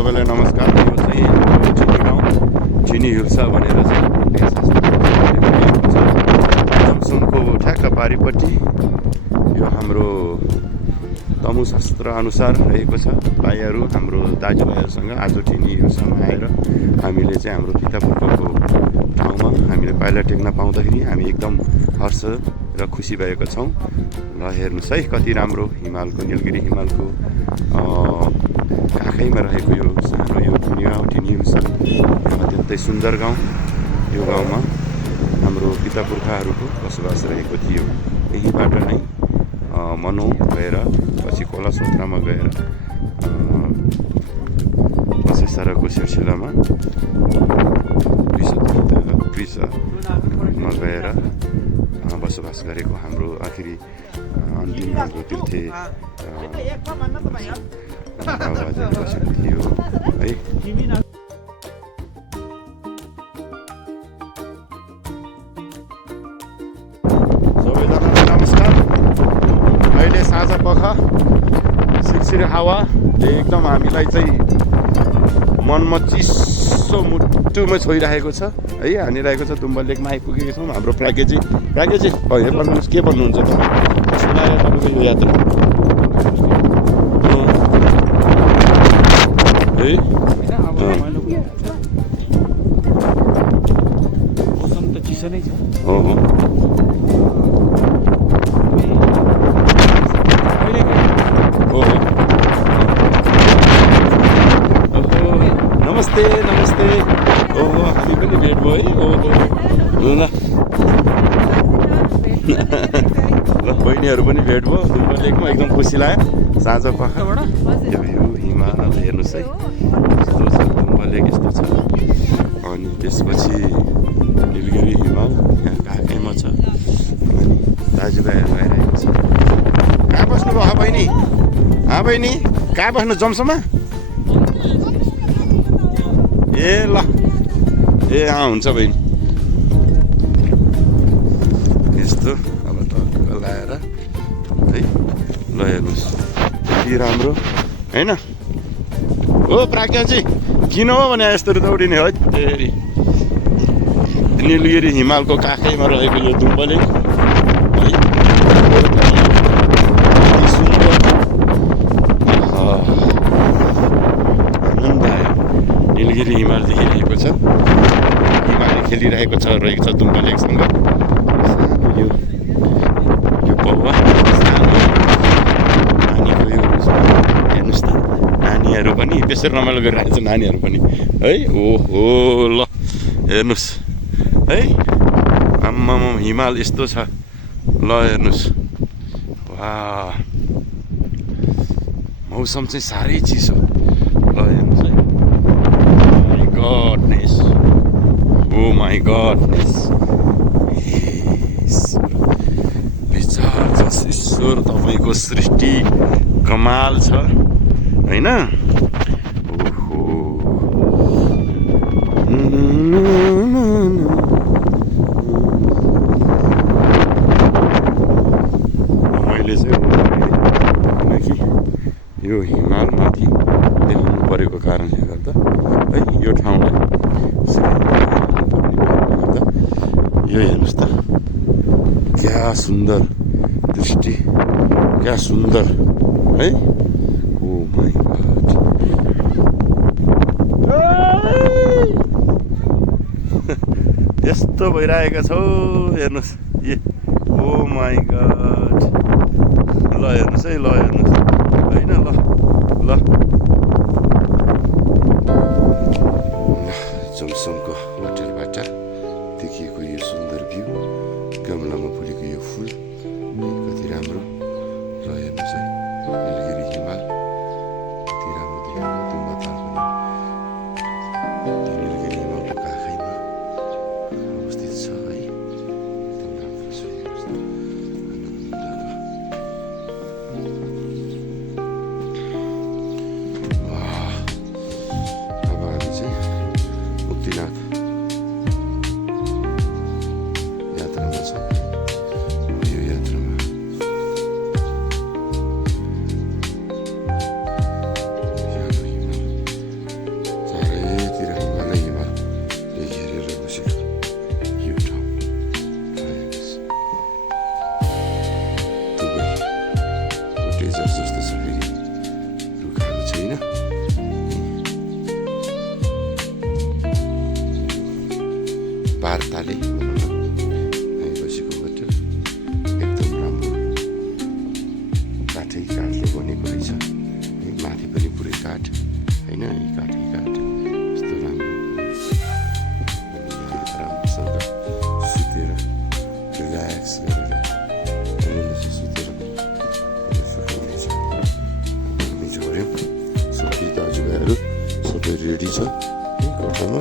सबैलाई नमस्कार। यो चाहिँ चिनी गाउँ चिनी हिल्सा भनेर चाहिँ जमसुङको ठ्याक्क पारिपट्टि यो हाम्रो तमुशास्त्र अनुसार रहेको छ। भाइहरू हाम्रो दाजुभाइहरूसँग आज चिनी हिल्सामा आएर हामीले चाहिँ हाम्रो पितापुर्खाको ठाउँमा हामीले पाइला टेक्न पाउँदाखेरि हामी एकदम हर्ष र खुसी भएका छौँ। ल हेर्नुहोस् है कति राम्रो हिमालको निलगिरी हिमालको काखैमा रहेको यो सानो यो टिनी हिल्सा अत्यन्तै सुन्दर गाउँ। यो गाउँमा हाम्रो पितापुर्खाहरूको बसोबास रहेको थियो। यहीँबाट नै मनौ गएर पछि खोला सोत्रामा गएर बसेसरको सिलसिलामा कृषमा गएर बसोबास गरेको हाम्रो आखिरी अन्तिम हाम्रो तीर्थे बाबाआजले बसेको थियो है। सबैजनालाई नमस्कार। अहिले साँझ पख सिरसिरे हावाले एकदम हामीलाई चाहिँ मनमा चिसो मुटुमा छोइरहेको छ है। हानिरहेको छ। तुम्बा लेकमा आइपुगेको छौँ। हाम्रो प्याकेजी हेर्नुहोस् के भन्नुहुन्छ तपाईँ सुनाएर तपाईँको यो यात्रा है। मौसम त चिसो नै छ। हो नमस्ते नमस्ते। ओहो हामी पनि भेट भयो है। ओहो ल बहिनीहरू पनि भेट भयो दुम्बा लेकमा। एकदम खुसी लाग्यो साँझ पख यो भ्यू हिमाल हेर्नुहोस् है यस्तो छ। दुम्बा लेक यस्तो छ अनि त्यसपछि निलगिरी हिमाल यहाँ काखैमा छ अनि दाजुभाइहरू आइरहेको छ। कहाँ बस्नुभयो बहिनी? बहिनी कहाँ बस्नु? जमसमा ए ल ए हुन्छ बहिनी। यस्तो अब टक्क लाएर है ल हेर्नुहोस् के राम्रो होइन हो। प्राज्ञाजी किन हो भने यस्तो दौडिने है फेरि निलगिरी हिमालको काखैमा रहेको यो दुम्बा लेक है। आनन्द आयो। निलगिरी हिमाल देखिरहेको छ। हिमालले खेलिरहेको रहेको छ दुम्बा लेकसँग। सानो यो पौवा सानो नानीको यो हेर्नुहोस् त। नानीहरू पनि त्यसरी रमाइलो गरिरहेको छ नानीहरू पनि है। ओहो ल हेर्नुहोस् है आम्मामा हिमाल यस्तो छ। ल हेर्नुहोस् वाह मौसम चाहिँ साह्रै चिसो। ल हेर्नुहोस् है गडनेस ओ माई गडनेस विचार जस ईश्वर तपाईँको सृष्टि कमाल छ होइन। ओहो मैले चाहिँ किनकि यो हिमालमाथि देखाउनु परेको कारणले गर्दा है यो ठाउँलाई यो हेर्नुहोस् त क्या सुन्दर दृष्टि क्या सुन्दर है। ओ माई गॉड यस्तो भइरहेको छ हेर्नुहोस् ए ओ माई गॉड। ल हेर्नुहोस् है ल हेर्नुहोस् होइन ल ल जमसङको होटेलबाट देखिएको यो सुन्दर भ्यू गमलामा फुलेको यो फुल कति राम्रो। र हेर्नुहोस् है निलगिरी हिमाल कति राम्रो देखिएको दुम्बा ताल पनि निलगिरी हिमालको काखैमा अवस्थित छ है। एकदम राम्रो छ हेर्नुहोस् त आनन्दको। अब हामी चाहिँ मुक्तिनाथ जस्तो छ फेरि रुखहरू छैन वार्ताले हामी बसेको होटल एकदम राम्रो काठै काठले बनेको रहेछ है माथि पनि पुरै काठ होइन यी काठै काठ यस्तो राम्रो राम्रोसँग सुतेर रिल्याक्स गरेर सुतेर हामी झऱ्यौँ सबै दाजुभाइहरू सबै रेडी छ है घरमा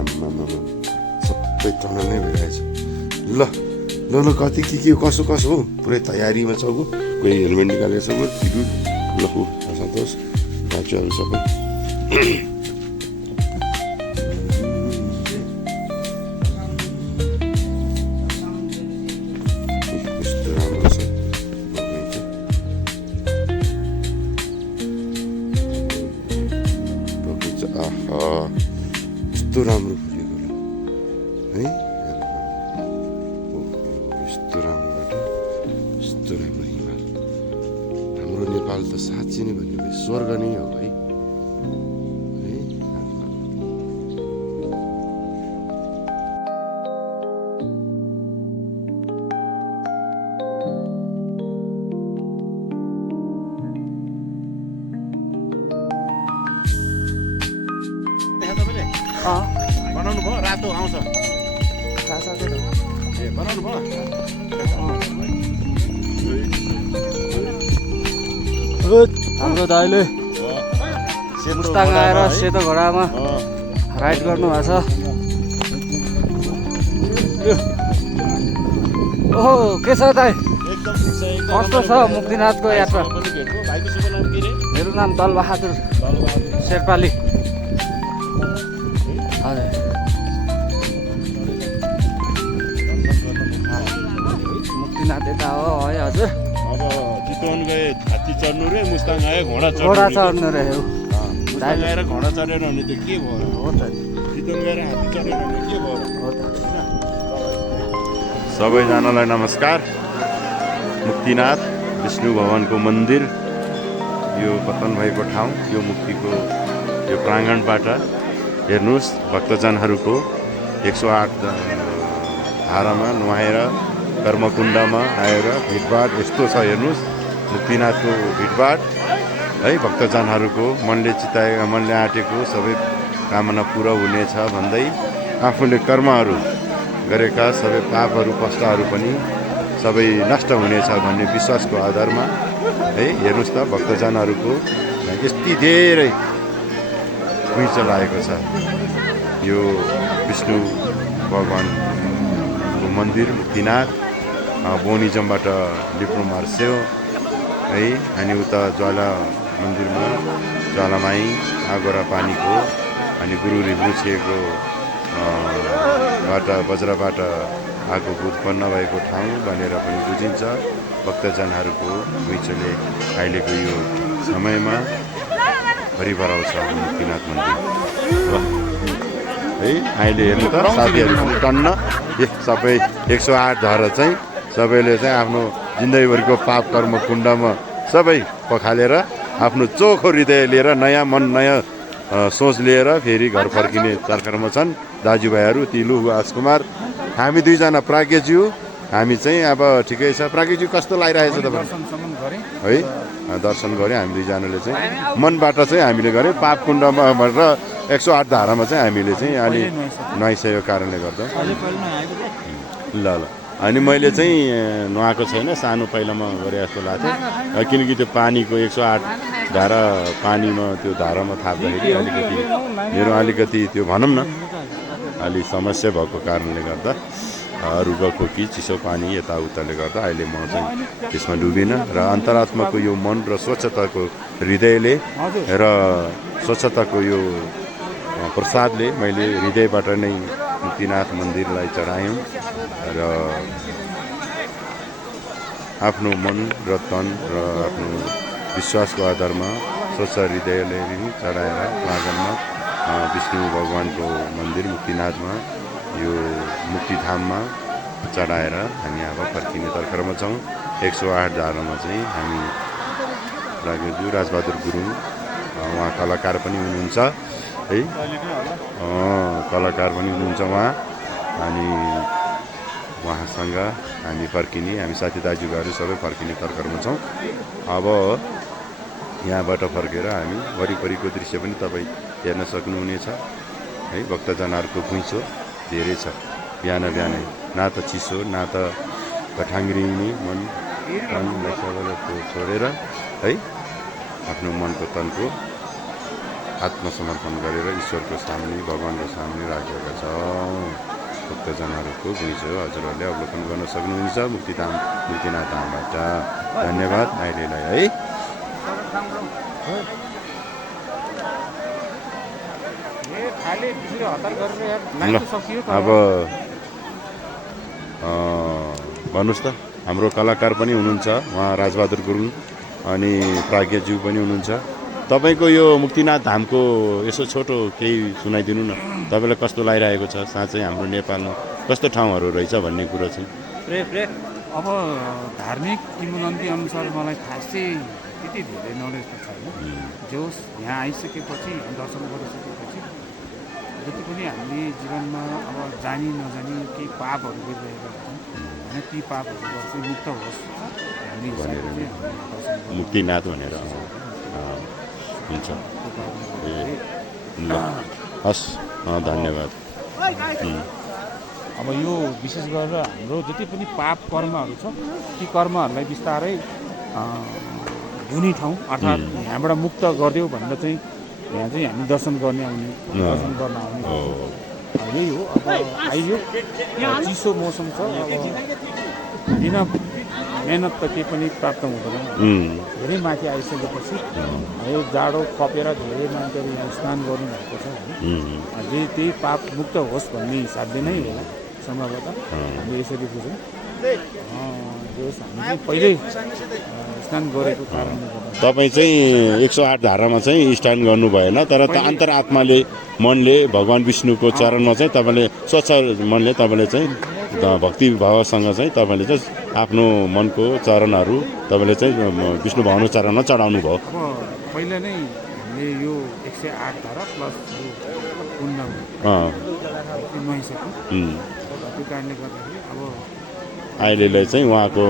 आम्मामा सबै टन्न नै भइरहेछ ल ल ल कति के कसो कसो हो पुरै तयारीमा छ ऊ कोही हेलमेट निकालेको छ ऊ ल ऊ सन्तोष दाजुहरू सबै यस्तो राम्रो छ बगैँचा आहा यस्तो राम्रो फुलेको है यस्तो राम्रो यस्तो राम्रो हिमाल हाम्रो नेपाल त साँच्चै नै भन्ने भयो स्वर्ग नै हो है बनाउनु भयो रातो आउँछ ए बनाउनु भयो हाम्रो दाइले मुस्ताङ आएर सेतो घोडामा राइड गर्नुभएको छ ओहो के छ दाइ एकदम ठिक छ एकदम कस्तो छ मुक्तिनाथको यात्रा पनि भेट्नु भाइको शुभ नाम के रे मेरो नाम दलबहादुर शेर्पाली हजुर मुक्तिनाथ यता हो है हजुर अब चितवन गए हात्ती चढ्नु रे मुस्ताङ आयो घोडा घोडा चढ्नु रे हो मुस्ताङ आएर घोडा चढेर भने त के भयो हो त चितवन गएर हात्ती चढेर भने के भयो हो त सबैजनालाई नमस्कार मुक्तिनाथ विष्णु भगवानको मन्दिर यो पतन भएको ठाउँ यो मुक्तिको यो प्राङ्गणबाट हेर्नुहोस् भक्तजनहरूको 108 धारामा नुहाएर कर्मकुण्डमा आएर भिडभाड यस्तो छ हेर्नुहोस् मुक्तिनाथको भिडभाड है भक्तजनहरूको मनले आँटेको सबै कामना पुरा हुनेछ भन्दै आफूले कर्महरू गरेका सबै पापहरू कष्टहरू पनि सबै नष्ट हुनेछ भन्ने विश्वासको आधारमा है हेर्नुहोस् त भक्तजनहरूको यति धेरै घुइँचो लागेको छ यो विष्णु भगवानको मन्दिर मुक्तिनाथ बोनिजमबाट लिप्रो मार्स्यो है अनि उता ज्वाला मन्दिरमा ज्वालामाई आगोरा पानीको अनि गुरु रिब्लुछेको बाट वज्रबाट आगो उत्पन्न भएको ठाउँ भनेर पनि बुझिन्छ भक्तजनहरूको घुइँचोले अहिलेको यो समयमा भरिभराउँछ मुक्तिनाथ मन्दिर है अहिले हेर्नु त साथीहरू पनि टन्न सबै 108 धारा चाहिँ सबैले चाहिँ आफ्नो जिन्दगीभरिको पाप कर्म कुण्डमा सबै पखालेर आफ्नो चोखो हृदय लिएर नयाँ मन नयाँ सोच लिएर फेरि घर फर्किने तर्खरमा छन् दाजुभाइहरू तिलु राजकुमार हामी दुईजना प्राज्ञज्यू हामी चाहिँ अब ठिकै छ प्राज्ञज्यू कस्तो लागिरहेको छ तपाईँ है दर्शन गऱ्यौँ हामी दुईजनाले चाहिँ मनबाट चाहिँ हामीले गऱ्यौँ पाप कुण्डमा र 108 धारामा चाहिँ हामीले चाहिँ अलि नुहाइसकेको कारणले गर्दा ल अनि मैले चाहिँ नुहाएको छैन सानो पहिलामा गरे जस्तो लाग्थ्यो किनकि त्यो पानीको 108 धारा पानीमा त्यो धारामा थाप्दाखेरि मेरो अलिकति त्यो भनौँ न अलि समस्या भएको कारणले गर्दा रुगाखोकी चिसो पानी यताउताले गर्दा अहिले म चाहिँ त्यसमा डुबिनँ र अन्तरात्माको यो मन र स्वच्छताको हृदयले र स्वच्छताको यो प्रसादले मैले हृदयबाट नै मुक्तिनाथ मन्दिरलाई चढायौँ र आफ्नो मन र तन र आफ्नो विश्वासको आधारमा स्वच्छ हृदयले चढाएर प्राङ्गणमा विष्णु भगवानको मन्दिर मुक्तिनाथमा यो मुक्तिधाममा चढाएर हामी अब फर्किने तर्खरमा छौँ 108 धारामा चाहिँ हामी प्राज्ञज्यू राजबहादुर गुरुङ उहाँ कलाकार पनि हुनुहुन्छ है, कलाकार पनि हुनुहुन्छ उहाँ। अनि उहाँसँग हामी फर्किने, हामी साथी दाजुभाइहरू सबै फर्किने तर्करमा छौँ। अब यहाँबाट फर्केर हामी वरिपरिको दृश्य पनि तपाईँ हेर्न सक्नुहुनेछ है। भक्तजनहरूको घुइँचो धेरै छ बिहान बिहानै, न त चिसो न त कठाङ्ग्रिने मन छोडेर है आफ्नो मनको तनको आत्मसमर्पण गरेर ईश्वरको सामुने भगवान्को सामुने राखेका छौँ। भक्तजनहरूको घुइँचो हजुरहरूले अवलोकन गर्न सक्नुहुन्छ मुक्तिनाथ धामबाट। धन्यवाद अहिलेलाई है। अब भन्नुहोस् त, हाम्रो कलाकार पनि हुनुहुन्छ उहाँ राजबहादुर गुरुङ अनि प्राज्ञज्यू पनि हुनुहुन्छ। तपाईँको यो मुक्तिनाथ धामको यसो छोटो केही सुनाइदिनु न, तपाईँलाई कस्तो लागिरहेको छ? साँच्चै हाम्रो नेपालमा कस्तो ठाउँहरू रहेछ भन्ने कुरो चाहिँ अब धार्मिक किंवदन्ती अनुसार मलाई खास चाहिँ त्यति धेरै नलेज त छैन। जे होस् यहाँ आइसकेपछि दर्शन गरिसकेपछि जति पनि हामीले जीवनमा अब जानी नजानी केही पापहरू गरिरहेका छौँ होइन, ती पापहरूबाट चाहिँ मुक्त होस् भन्ने मुक्तिनाथ भनेर हुन्छ। ए ल हस्, धन्यवाद। अब यो विशेष गरेर हाम्रो जति पनि पाप कर्महरू छ ती कर्महरूलाई बिस्तारै धुने ठाउँ अर्थात् यहाँबाट मुक्त गरिदियो भनेर चाहिँ यहाँ चाहिँ हामी दर्शन गर्न आउने यही हो। अब आइयो चिसो मौसम छ, अब बिना मेहनत त केही पनि प्राप्त हुँदैन। धेरै माथि आइसकेपछि यो जाडो कपेर धेरै मान्छेहरू यहाँ स्नान गर्नुभएको छ होइन। जे त्यही पाप मुक्त होस् भन्ने हिसाबले नै होला सम्भवतः हामीले यसरी बुझौँ। हामी पहिल्यै स्नान गरेको कारणले गर्दा तपाईँ चाहिँ 108 धारामा चाहिँ स्नान गर्नु भएन, तर अन्तरात्माले मनले भगवान् विष्णुको चरणमा चाहिँ तपाईँले स्वच्छ मनले तपाईँले चाहिँ भक्तिभावसँग चाहिँ तपाईँले चाहिँ आफ्नो मनको चरणहरू तपाईँले चाहिँ विष्णु भगवान्को चरणमा चढाउनु भयो। अब पहिला नै हामीले यो 108 धारा प्लस पुण्य नुहाइसक्यौँ। त्यो कारणले गर्दाखेरि अब अहिलेलाई चाहिँ उहाँको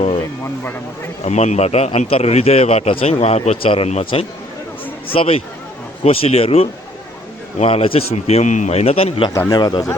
मनबाट अन्तर हृदयबाट चाहिँ उहाँको चरणमा चाहिँ सबै कोसेलीहरू उहाँलाई चाहिँ सुम्पियौँ होइन त नि। ल धन्यवाद हजुर।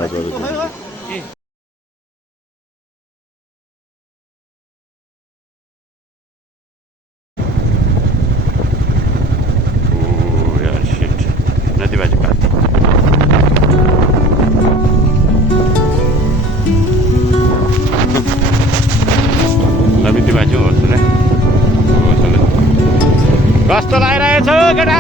कस्तो लागिरहेको छ केटा?